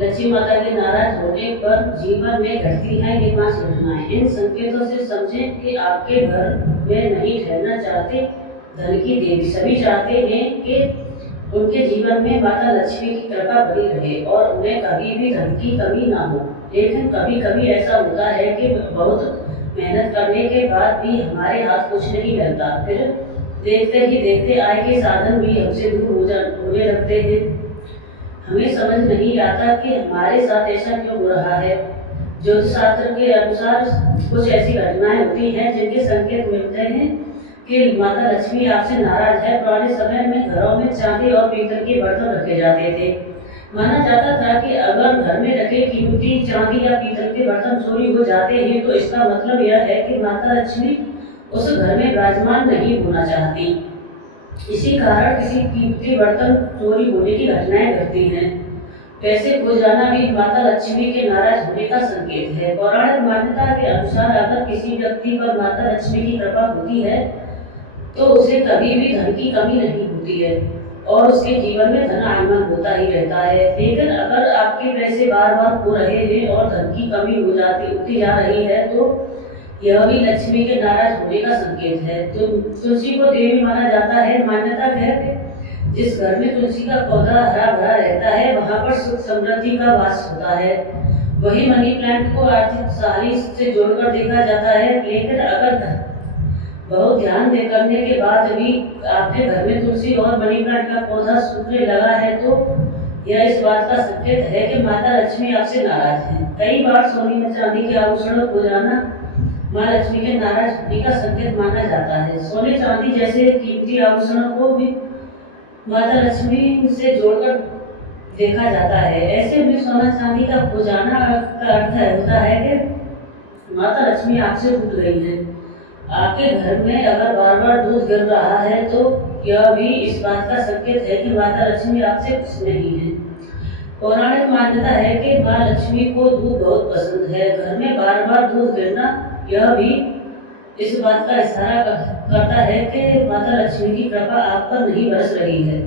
लक्ष्मी माता के नाराज होने पर जीवन में घटती हैं ये 5 घटनाएं। इन संकेतों से समझें कि आपके घर में नहीं ठहरना चाहते धन की देवी। सभी चाहते हैं कि उनके जीवन में माता लक्ष्मी की कृपा बनी रहे और उन्हें कभी भी धन की कमी ना हो। लेकिन कभी कभी ऐसा होता है कि बहुत मेहनत करने के बाद भी हमारे हाथ कुछ नहीं लगता। फिर देखते ही देखते आय के साधन भी हमसे दूर होने लगते हैं। हमें समझ नहीं आता कि हमारे साथ ऐसा क्यों हो रहा है। ज्योतिष शास्त्र के अनुसार कुछ ऐसी घटनाएं होती हैं जिनके संकेत मिलते हैं कि माता लक्ष्मी आपसे नाराज है। पुराने समय में घरों में चांदी और पीतल के बर्तन रखे जाते थे। माना जाता था कि अगर घर में रखे कीमती चांदी या पीतल के बर्तन चोरी हो जाते हैं तो इसका मतलब यह है कि माता लक्ष्मी उस घर में विराजमान नहीं होना चाहती। इसी कारण किसी कीमती बर्तन चोरी होने की घटनाएं घटती हैं। पैसे खो जाना भी माता लक्ष्मी के नाराज होने का संकेत है। पौराणिक मान्यता के अनुसार अगर किसी व्यक्ति पर माता लक्ष्मी की कृपा होती है तो उसे कभी भी धन की कमी नहीं होती है और उसके जीवन में धन आगमन होता ही रहता है। लेकिन अगर आपके पैसे बार बार खो रहे हैं और धन की कमी होती जा रही है तो यह भी लक्ष्मी के नाराज होने का संकेत है। तो तुलसी को देवी माना जाता है। मान्यता है कि जिस घर में तुलसी का पौधा हरा भरा रहता है वहां पर सुख समृद्धि का वास होता है। वही मनी प्लांट को आर्थिक सहायता से जोड़कर देखा जाता है। लेकिन अगर बहुत ध्यान दे करने के बाद भी आपके घर में तुलसी और मनी प्लांट का पौधा सूखने लगा है तो यह इस बात का संकेत है कि माता लक्ष्मी आपसे नाराज है। कई बार सोने या चांदी के आभूषणों खो जाना माँ लक्ष्मी के नाराज होने का संकेत माना जाता है। सोने चांदी जैसे कीमती आभूषणों को भी माता लक्ष्मी से जोड़कर देखा जाता है। ऐसे में सोना चांदी का खो जाना का अर्थ होता है कि माता लक्ष्मी आपसे उठ गई है। आपके घर में अगर बार बार दूध गिर रहा है तो यह भी इस बात का संकेत है कि माता लक्ष्मी आपसे खुश नहीं है। पौराणिक मान्यता है कि माँ लक्ष्मी को दूध बहुत पसंद है। घर में बार बार दूध गिरना यह भी इस बात का इशारा करता है कि माता लक्ष्मी की कृपा आप पर नहीं बरस रही है।